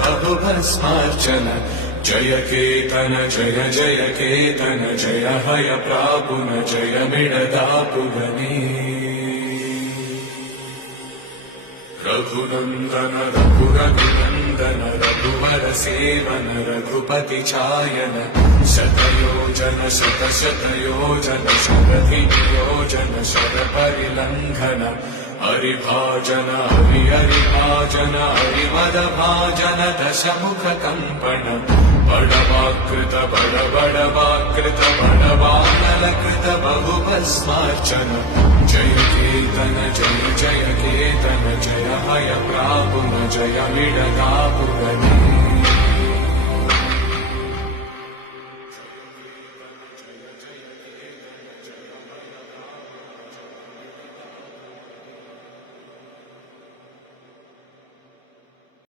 बहुभस्मार्चन जय केतन जय जय केतन जय हय प्रापुन जय मिडदापुगनी रघुनंदन रघुरघुनंदन रघुवर सेवन रघुपति चायन शतयोजन शतशतयोजन शरधियोजन शरपरिलंघन हरिभाजन हरिभाजन हरिमदभाजन दशमुख कंपन बड़वाकृत बड़वाकृत बड़वानलकृत बहुभस्मार्चन जय केतन जय जय केतन जय हय प्रापुन जय मिडदापुगनी।